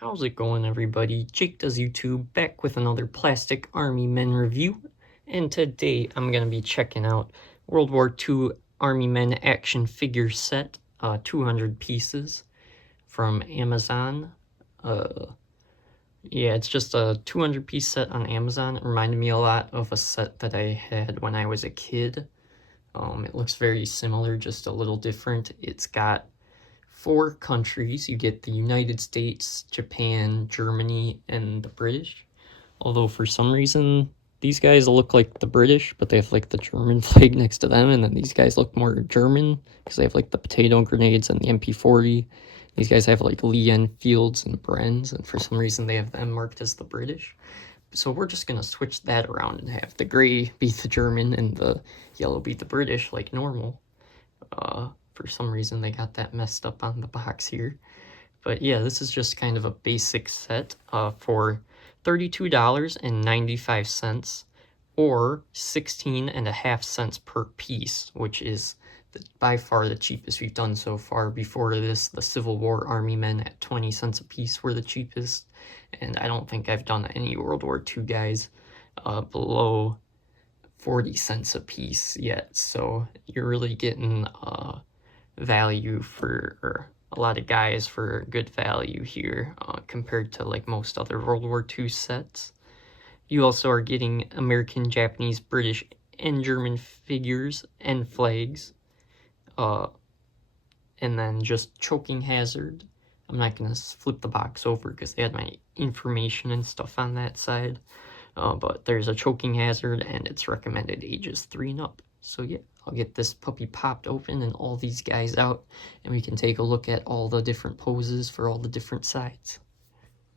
How's it going, everybody? Jake does YouTube back with another Plastic Army Men review, and today I'm gonna be checking out World War II Army Men action figure set, 200 pieces from Amazon. Yeah, it's just a 200 piece set on Amazon. It reminded me a lot of a set that I had when I was a kid. It looks very similar, just a little different. It's got 4 countries. You get the United States, Japan, Germany, and the British. Although for some reason, these guys look like the British, but they have like the German flag next to them, and then these guys look more German because they have like the potato grenades and the MP40. These guys have like Lee Enfields and Brens, and for some reason they have them marked as the British. So we're just gonna switch that around and have the gray be the German and the yellow be the British like normal. For some reason they got that messed up on the box here. But yeah, this is just kind of a basic set for $32.95 or 16.5 cents per piece, which is by far the cheapest we've done so far. Before this, the Civil War Army Men at 20 cents a piece were the cheapest, and I don't think I've done any World War II guys below 40 cents a piece yet, so you're really getting value for, or a lot of guys for good value here compared to like most other World War II sets. You also are getting American, Japanese, British, and German figures and flags. And then just choking hazard. I'm not going to flip the box over because they had my information and stuff on that side. But there's a choking hazard and it's recommended ages 3 and up. So yeah, I'll get this puppy popped open and all these guys out, and we can take a look at all the different poses for all the different sides.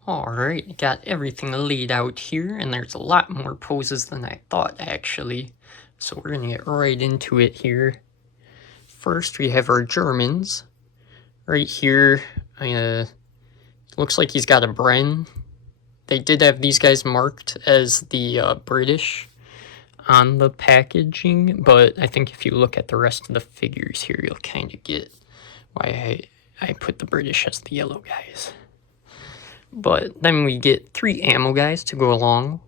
Alright, got everything laid out here, and there's a lot more poses than I thought, actually. So we're gonna get right into it here. First, we have our Germans. Right here, looks like he's got a Bren. They did have these guys marked as the British on the packaging, but I think if you look at the rest of the figures here, you'll kind of get why I put the British as the yellow guys. But then we get 3 ammo guys to go along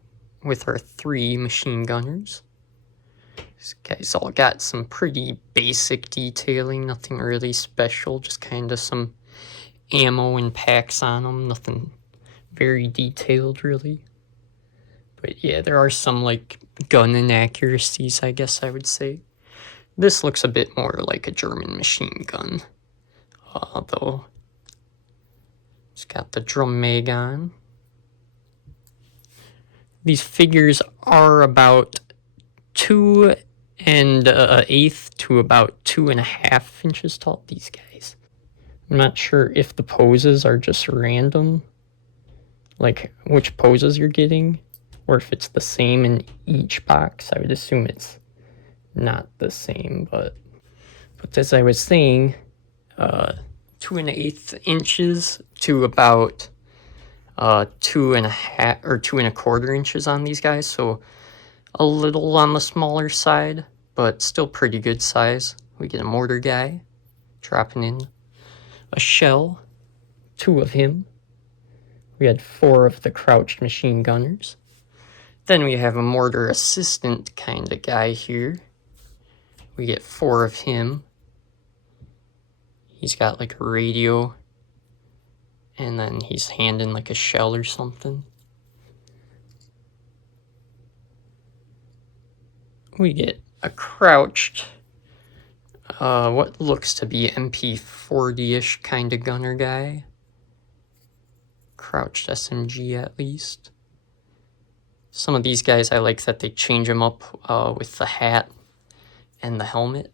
with our 3 machine gunners. These guys all got some pretty basic detailing, nothing really special, just kind of some ammo and packs on them, nothing very detailed really. But yeah, there are some like gun inaccuracies, I guess I would say. This looks a bit more like a German machine gun, though. It's got the drum mag on. These figures are about 2 1/8 to about 2.5 inches tall, these guys. I'm not sure if the poses are just random, like which poses you're getting, or if it's the same in each box. I would assume it's not the same, but as I was saying, 2 1/8 inches to about 2.5 or 2 1/4 inches on these guys, so a little on the smaller side, but still pretty good size. We get a mortar guy dropping in a shell, 2 of him. We had 4 of the crouched machine gunners. Then we have a mortar assistant kind of guy here. We get 4 of him. He's got like a radio, and then he's handing like a shell or something. We get a crouched, what looks to be MP40-ish kind of gunner guy. Crouched SMG at least. Some of these guys I like that they change them up with the hat and the helmet.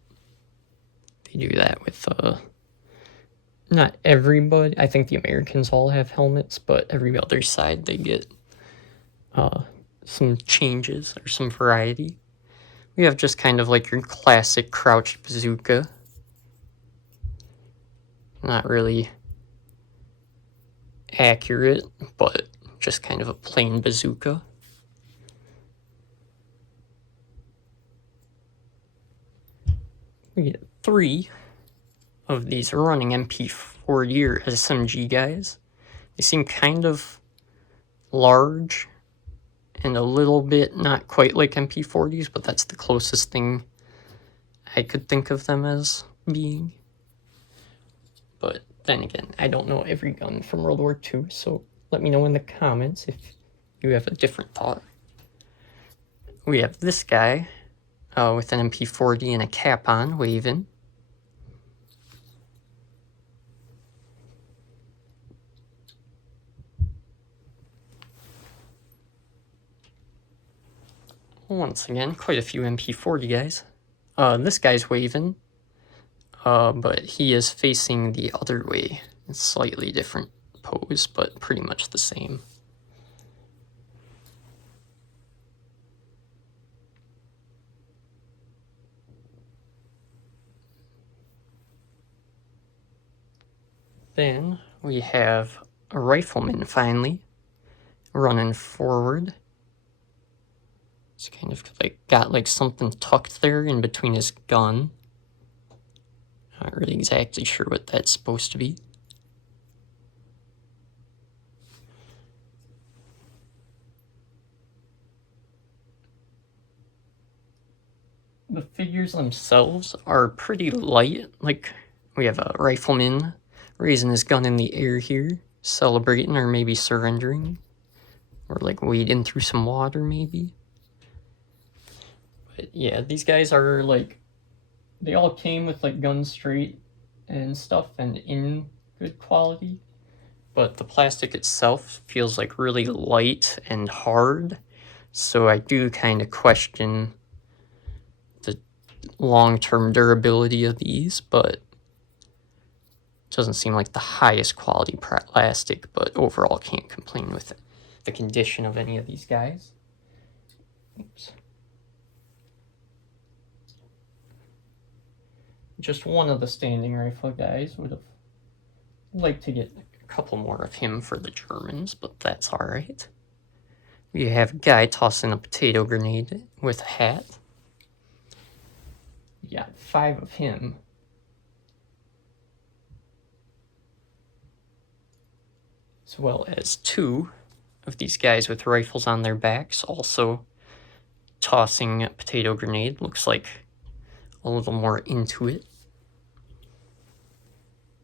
They do that with, not everybody. I think the Americans all have helmets, but every other side they get some changes or some variety. We have just kind of like your classic crouched bazooka. Not really accurate, but just kind of a plain bazooka. We get 3 of these running MP40 or SMG guys. They seem kind of large and a little bit not quite like MP40s, but that's the closest thing I could think of them as being. But then again, I don't know every gun from World War II, so let me know in the comments if you have a different thought. We have this guy with an MP40 and a cap on, waving. Once again, quite a few MP40 guys. This guy's waving, but he is facing the other way. It's slightly different pose, but pretty much the same. Then we have a rifleman finally running forward. It's kind of like got like something tucked there in between his gun. Not really exactly sure what that's supposed to be. The figures themselves are pretty light. Like, we have a rifleman raising his gun in the air here, celebrating or maybe surrendering, or like wading through some water maybe. But yeah, these guys are like, they all came with like guns straight and stuff and in good quality, but the plastic itself feels like really light and hard, so I do kind of question the long-term durability of these, but it doesn't seem like the highest quality plastic, but overall can't complain with the condition of any of these guys. Oops. Just one of the standing rifle guys would have liked to get a couple more of him for the Germans, but that's alright. We have a guy tossing a potato grenade with a hat. You got 5 of him. As well as 2 of these guys with rifles on their backs, also tossing a potato grenade. Looks like a little more into it.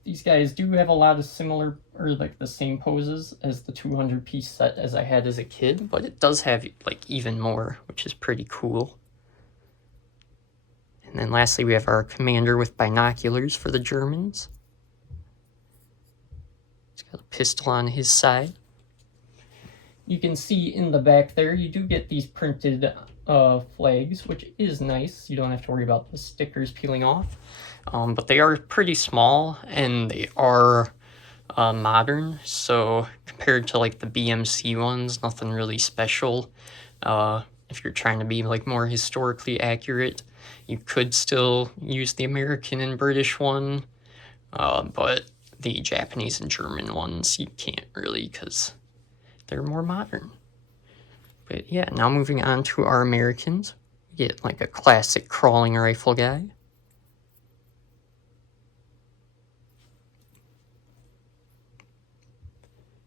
These guys do have a lot of similar, or like the same poses as the 200-piece set as I had as a kid, but it does have like even more, which is pretty cool. And then lastly, we have our commander with binoculars for the Germans. He's got a pistol on his side. You can see in the back there, you do get these printed flags, which is nice. You don't have to worry about the stickers peeling off. But they are pretty small, and they are modern, so compared to like the BMC ones, nothing really special. If you're trying to be like more historically accurate, you could still use the American and British one, but the Japanese and German ones you can't really because they're more modern. But yeah, now moving on to our Americans, we get like a classic crawling rifle guy.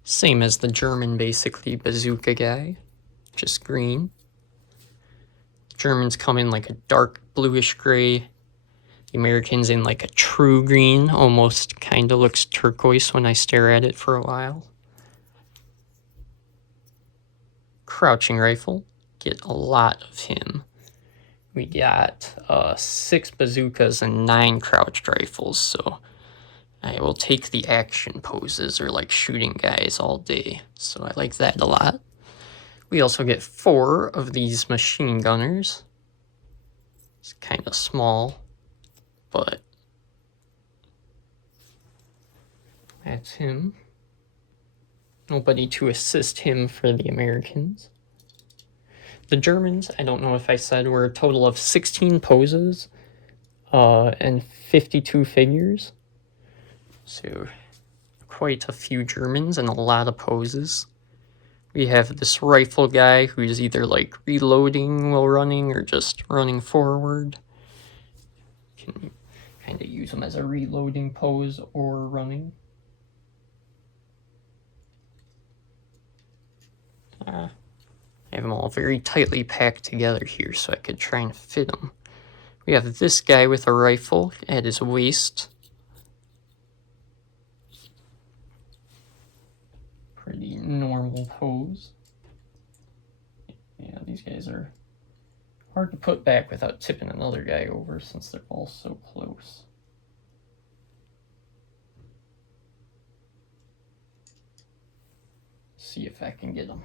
Same as the German, basically, bazooka guy, just green. Germans come in like a dark bluish gray. The Americans in like a true green, almost kind of looks turquoise when I stare at it for a while. Crouching rifle, get a lot of him. We got 6 bazookas and 9 crouched rifles, so I will take the action poses or like shooting guys all day, so I like that a lot. We also get 4 of these machine gunners. It's kind of small, but that's him. Nobody to assist him for the Americans. The Germans, I don't know if I said, were a total of 16 poses and 52 figures. So quite a few Germans and a lot of poses. We have this rifle guy who's either like reloading while running or just running forward. You can kind of use him as a reloading pose or running. I have them all very tightly packed together here so I could try and fit them. We have this guy with a rifle at his waist. Pretty normal pose. Yeah, these guys are hard to put back without tipping another guy over since they're all so close. See if I can get them.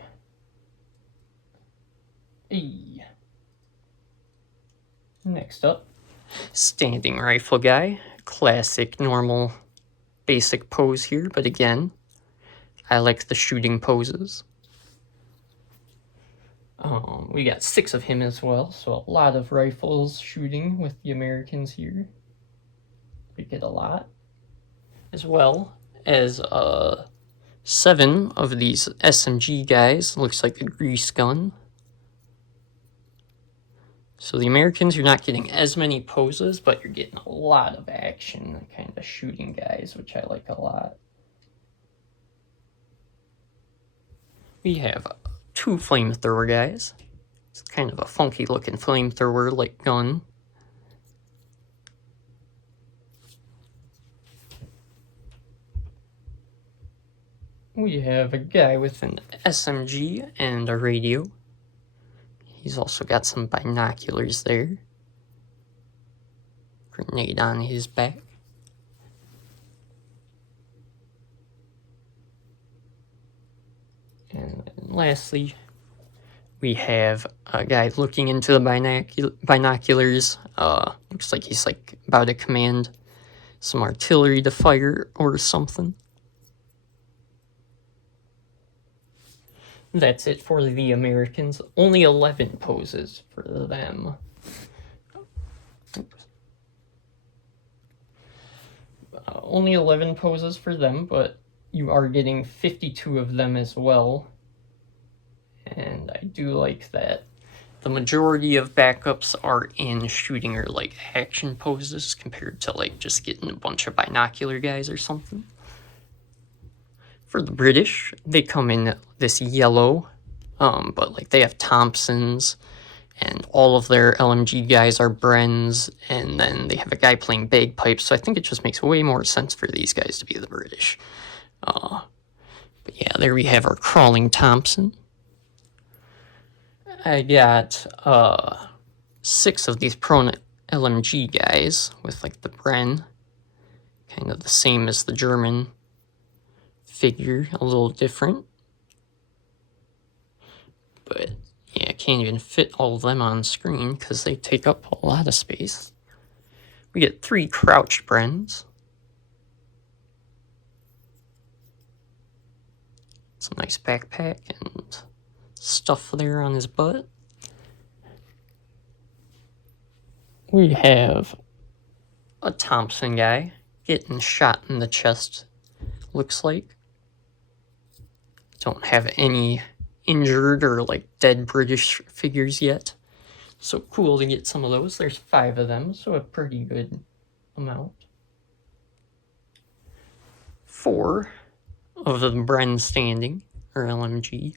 Hey. Next up, standing rifle guy. Classic, normal, basic pose here, but again, I like the shooting poses. We got 6 of him as well, so a lot of rifles shooting with the Americans here. We get a lot. As well as 7 of these SMG guys. Looks like a grease gun. So the Americans, you're not getting as many poses, but you're getting a lot of action, kind of shooting guys, which I like a lot. We have 2 flamethrower guys. It's kind of a funky looking flamethrower like gun. We have a guy with an SMG and a radio. He's also got some binoculars there. Grenade on his back. And lastly, we have a guy looking into the binoculars. Looks like he's like about to command some artillery to fire or something. That's it for the Americans. Only 11 poses for them. Only 11 poses for them, but you are getting 52 of them as well. And I do like that. The majority of backups are in shooting or like action poses compared to like just getting a bunch of binocular guys or something. For the British, they come in this yellow, but like they have Thompsons, and all of their LMG guys are Brens, and then they have a guy playing bagpipes, so I think it just makes way more sense for these guys to be the British. But yeah, there we have our crawling Thompson. I got 6 of these prone LMG guys with like the Bren, kind of the same as the German figure, a little different. But yeah, I can't even fit all of them on screen because they take up a lot of space. We get 3 crouched Brens. It's a nice backpack and stuff there on his butt. We have a Thompson guy getting shot in the chest, looks like. Don't have any injured or like dead British figures yet. So cool to get some of those. There's 5 of them, so a pretty good amount. 4 of the Bren standing, or LMG.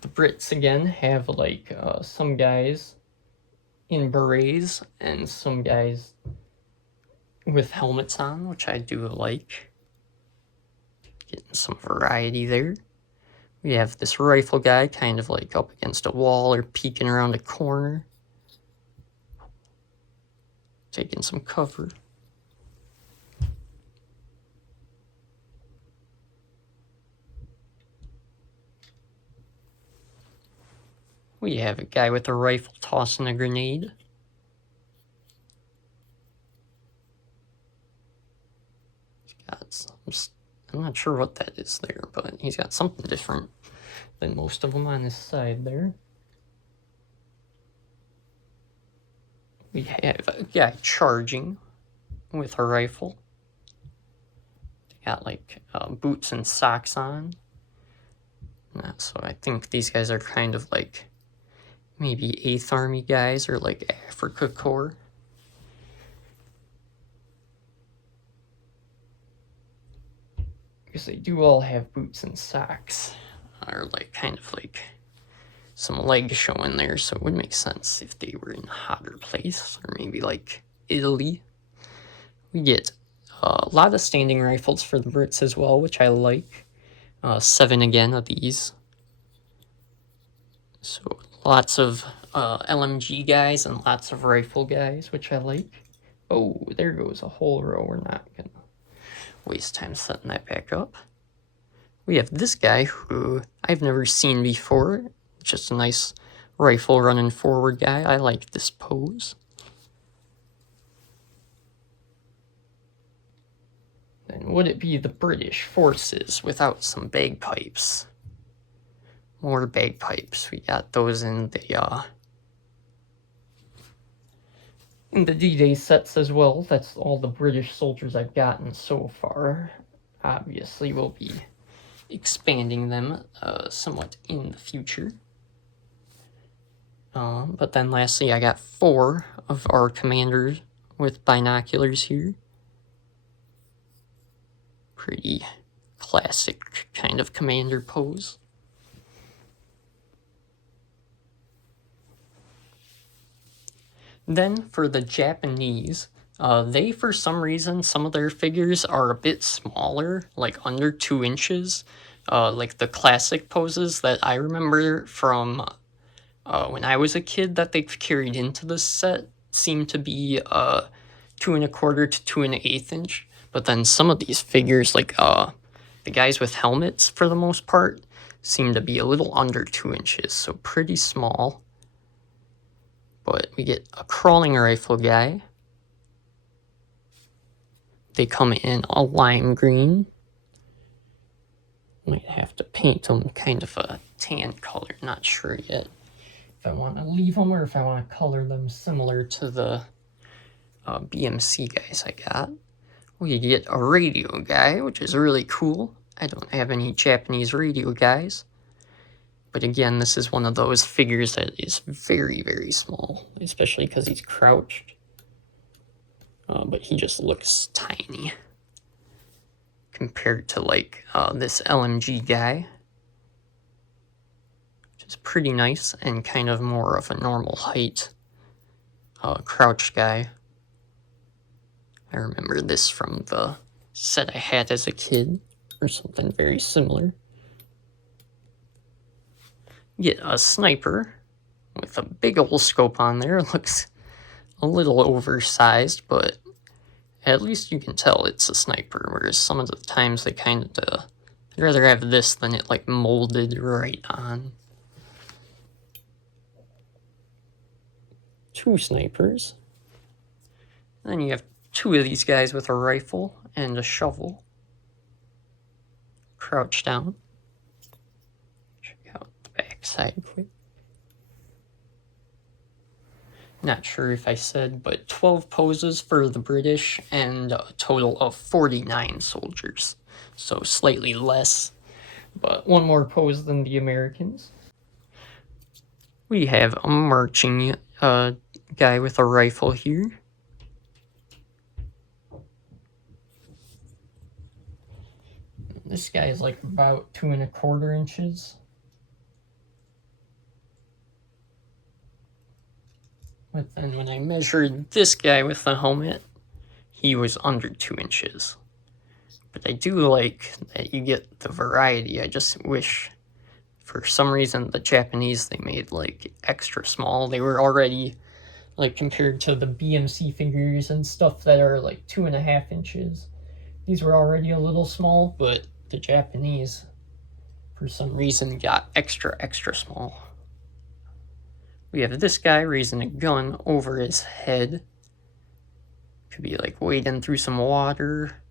The Brits again have like some guys in berets and some guys with helmets on, which I do like. Getting some variety there. We have this rifle guy kind of like up against a wall or peeking around a corner. Taking some cover. We have a guy with a rifle tossing a grenade. He's got some, I'm not sure what that is there, but he's got something different than most of them on his side there. We have a guy charging with a rifle. They got like boots and socks on. So I think these guys are kind of like maybe 8th Army guys or like Africa Corps. because they do all have boots and socks, or like kind of like some legs showing there, so it would make sense if they were in a hotter place, or maybe like Italy. We get a lot of standing rifles for the Brits as well, which I like. 7 again of these. So lots of LMG guys and lots of rifle guys, which I like. Oh, there goes a whole row. We're not gonna waste time setting that back up. We have this guy who I've never seen before. Just a nice rifle running forward guy. I like this pose. Then would it be the British forces without some bagpipes? More bagpipes. We got those in the D-Day sets as well. That's all the British soldiers I've gotten so far. Obviously, we'll be expanding them somewhat in the future. But then lastly, I got 4 of our commanders with binoculars here. Pretty classic kind of commander pose. Then for the Japanese, they, for some reason, some of their figures are a bit smaller, like under 2 inches. Like the classic poses that I remember from when I was a kid that they've carried into this set seem to be 2 1/4 to 2 1/8 inch. But then some of these figures, like the guys with helmets for the most part, seem to be a little under 2 inches, so pretty small. But we get a crawling rifle guy. They come in a lime green. Might have to paint them kind of a tan color, not sure yet. If I want to leave them or if I want to color them similar to the BMC guys I got. We get a radio guy, which is really cool. I don't have any Japanese radio guys. But again, this is one of those figures that is very, very small, especially because he's crouched. But he just looks tiny compared to like this LMG guy, which is pretty nice and kind of more of a normal height crouched guy. I remember this from the set I had as a kid, or something very similar. Get a sniper with a big old scope on there. It looks a little oversized, but at least you can tell it's a sniper, whereas some of the times they kind of I'd rather have this than it like molded right on. 2 snipers. Then you have 2 of these guys with a rifle and a shovel. Crouch down. Check out the backside quick. Not sure if I said, but 12 poses for the British and a total of 49 soldiers. So slightly less, but 1 more pose than the Americans. We have a marching guy with a rifle here. This guy is like about 2 1/4 inches. But then when I measured this guy with the helmet, he was under 2 inches. But I do like that you get the variety. I just wish, for some reason, the Japanese, they made like extra small. They were already, like compared to the BMC figures and stuff that are like 2.5 inches. These were already a little small, but the Japanese, for some reason, got extra small. We have this guy raising a gun over his head. Could be like wading through some water,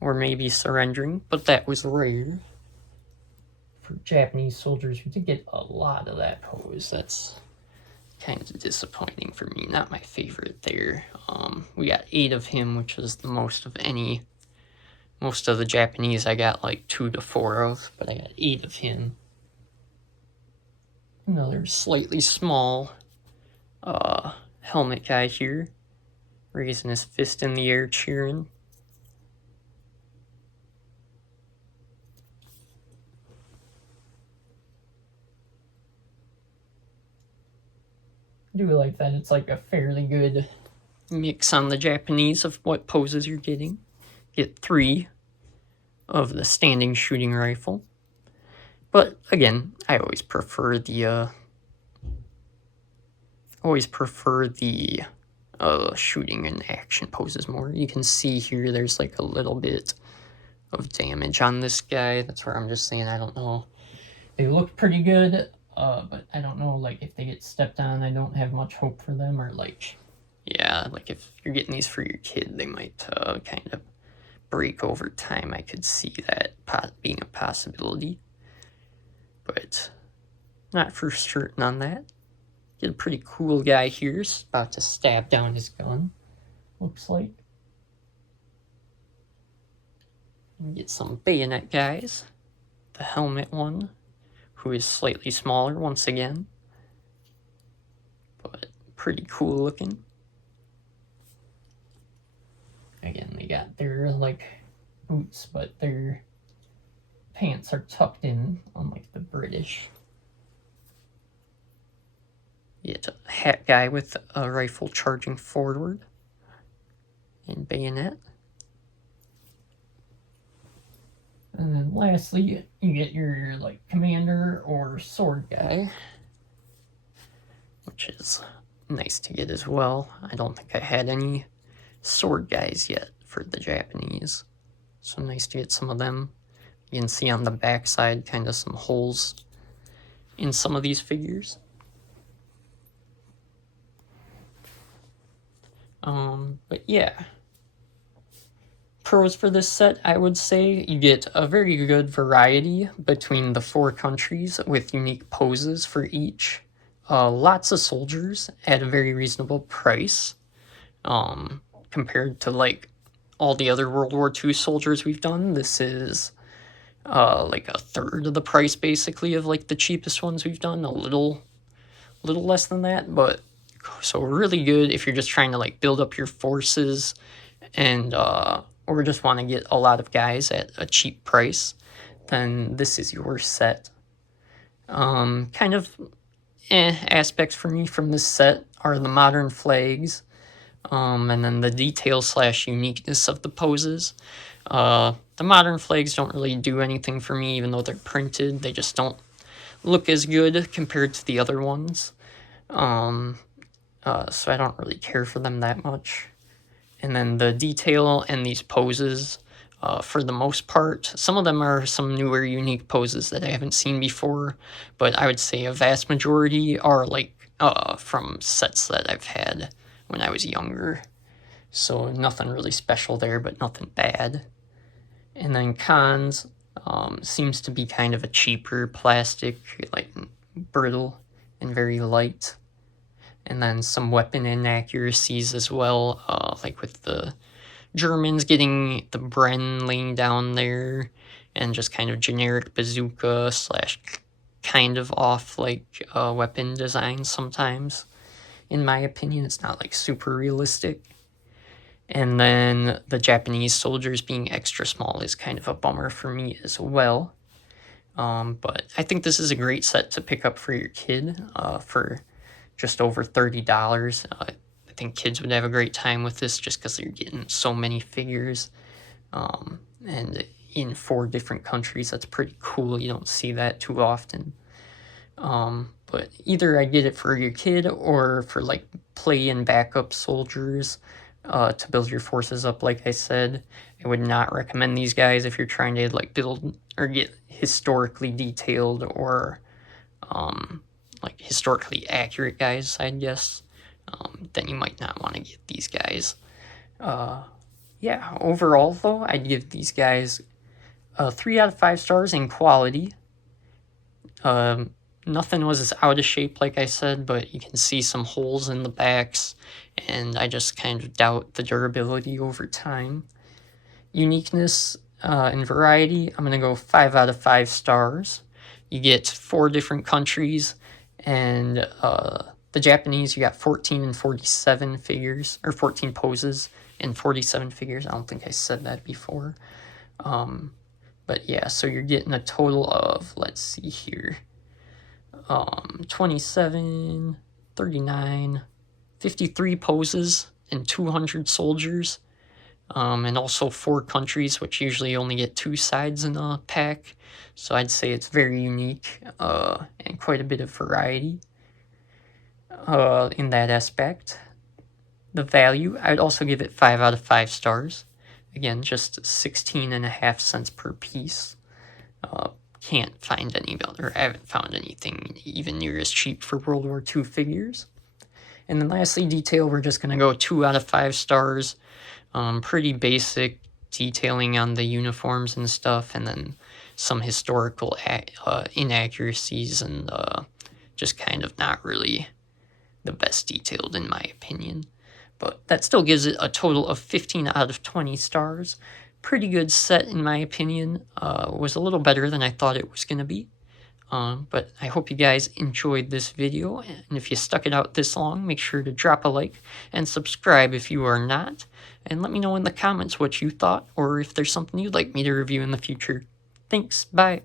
or maybe surrendering, but that was rare. For Japanese soldiers, we did get a lot of that pose. That's kind of disappointing for me. Not my favorite there. We got 8 of him, which is the most of any. Most of the Japanese I got like 2 to 4 of, but I got 8 of him. Another slightly small helmet guy here, raising his fist in the air cheering. do like that. It's like a fairly good mix on the Japanese of what poses you're getting. Get 3 of the standing shooting rifle. But again, I always prefer the shooting and action poses more. You can see here there's like a little bit of damage on this guy. That's where I'm just saying I don't know. They look pretty good, but I don't know, like, if they get stepped on, I don't have much hope for them, or like, yeah, like if you're getting these for your kid, they might kind of break over time. I could see that being a possibility, but not for certain on that. Get a pretty cool guy here, about to stab down his gun, looks like. And get some bayonet guys. The helmet one, who is slightly smaller once again, but pretty cool looking. Again, they got their like boots, but their pants are tucked in, unlike the British. Get a hat guy with a rifle charging forward and bayonet. And then lastly, you get your like commander or sword guy, which is nice to get as well. I don't think I had any sword guys yet for the Japanese, so nice to get some of them. You can see on the back side kind of some holes in some of these figures. But yeah, pros for this set, I would say you get a very good variety between the 4 countries with unique poses for each. Lots of soldiers at a very reasonable price, compared to like all the other World War II soldiers we've done. This is like a third of the price basically of like the cheapest ones we've done, a little less than that, but so really good if you're just trying to like build up your forces and or just want to get a lot of guys at a cheap price, then this is your set. Kind of aspects for me from this set are the modern flags, and then the detail / uniqueness of the poses. The modern flags don't really do anything for me, even though they're printed. They just don't look as good compared to the other ones. So I don't really care for them that much. And then the detail and these poses, for the most part, some of them are some newer, unique poses that I haven't seen before, but I would say a vast majority are like from sets that I've had when I was younger. So nothing really special there, but nothing bad. And then cons, seems to be kind of a cheaper plastic, like brittle and very light. And then some weapon inaccuracies as well, like with the Germans getting the Bren laying down there, and just kind of generic bazooka / kind of off like weapon design sometimes. In my opinion, it's not like super realistic. And then the Japanese soldiers being extra small is kind of a bummer for me as well. But I think this is a great set to pick up for your kid for just over $30. I think kids would have a great time with this just because they're getting so many figures. And in 4 different countries, that's pretty cool. You don't see that too often. But either I get it for your kid or for like play and backup soldiers to build your forces up. Like I said, I would not recommend these guys if you're trying to like build or get historically detailed or like historically accurate guys, I guess. Then you might not want to get these guys. Yeah, overall though, I'd give these guys 3 out of 5 stars in quality. Nothing was as out of shape, like I said, but you can see some holes in the backs, and I just kind of doubt the durability over time. Uniqueness and variety, I'm going to go 5 out of 5 stars. You get 4 different countries, and the Japanese, you got 14 and 47 figures, or 14 poses and 47 figures. I don't think I said that before. But yeah, so you're getting a total of, let's see here, 27, 39, 53 poses and 200 soldiers. And also 4 countries, which usually only get 2 sides in a pack. So I'd say it's very unique and quite a bit of variety in that aspect. The value, I'd also give it 5 out of 5 stars. Again, just 16.5 cents per piece. Can't find any, or I haven't found anything even near as cheap for World War II figures. And then lastly, detail, we're just going to go 2 out of 5 stars. Pretty basic detailing on the uniforms and stuff, and then some historical inaccuracies, and just kind of not really the best detailed in my opinion. But that still gives it a total of 15 out of 20 stars. Pretty good set in my opinion. Was a little better than I thought it was going to be. But I hope you guys enjoyed this video, and if you stuck it out this long, make sure to drop a like and subscribe if you are not, and let me know in the comments what you thought, or if there's something you'd like me to review in the future. Thanks, bye!